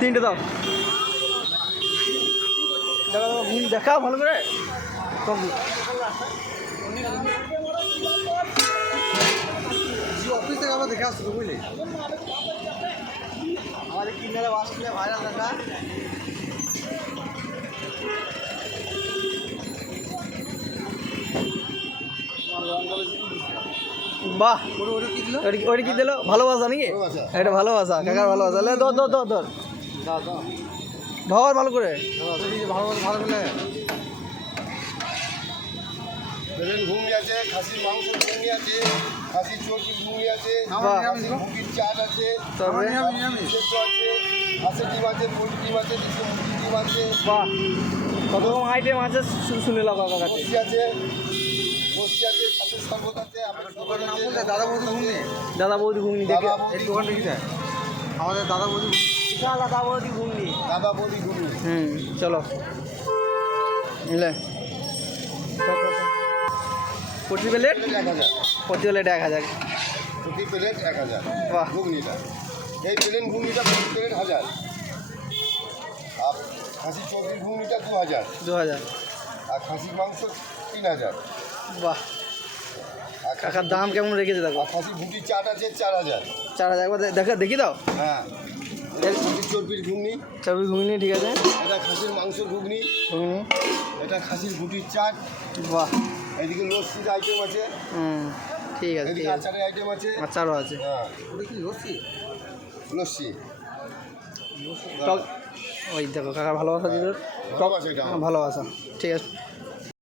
তিনটে দাও। দেখা ভালো করে অফিস থেকে আবার দেখে আসতো বুঝলি আমাদের কিনারে বাস কিনে ভাইরাল দেখা বাহ ওটা কি দিল ওটা কি দিল ভালোবাসা নাকি এটা ভালোবাসা কাকার ভালোবাসা লে ধর ধর ধর ধর ধর ভালো করে ভালো ভালো করে বেলেন ঘুগনি আছে, খাসির মাংস ঘুগনি আছে, খাসির চর্বির ঘুগনি আছে, বাহ। খাসির মুরগির চাট আছে, তবে সেদ্ধ আছে, হাঁসের ডিম আছে, পোলট্রি ডিম আছে, দেশি মুরগির ডিম আছে, বাহ কত রকম আইটেম আছে শুনে লাও কাকার কাছে লস্যি আছে, সাথে শরবত আছে, আপনার দোকানের নাম বলতে দাদা বৌদি ঘুমনি দাদা বৌদি ঘুগনি দেখে এই দোকানটা কি দেয় আমাদের দাদা বৌদি দাদা বৌদি ঘুগনি দাদা বৌদি ঘুগনি। চলো বুঝলে প্রতি প্লেট 1000 প্রতি প্লেট 1000 প্রতি প্লেট 1000 বাহ। ঘুগনিটা এই প্লেন ঘুগনিটা প্রতি প্লেট 1000 আর খাসির চর্বির ঘুগনিটা 2000 2000 আর খাসির মাংস 3000 বাহ আর কাকার দাম কেমন রেখেছে দেখো খাসির ভুটির চাট আছে 4000 4000 একবার দেখা দেখি দাও হ্যাঁ খাসির চর্বির ঘুগনি, চর্বি ঘুগনি ঠিক আছে এটা খাসির মাংসের ঘুগনি, ঘুগনি এটা খাসির ভুটির চাট, বাহ এদিকে লস্যির আইটেম আছে, ঠিক আছে ঠিক এদিকে আছে আচারের আইটেম আছে, আচারও আছে হ্যাঁ ওটা কি লস্যি লস্যি টক ওই দেখো কাকার ভালোবাসা দিল ভালোবাসা এটা আমার। ভালোবাসা ঠিক আছে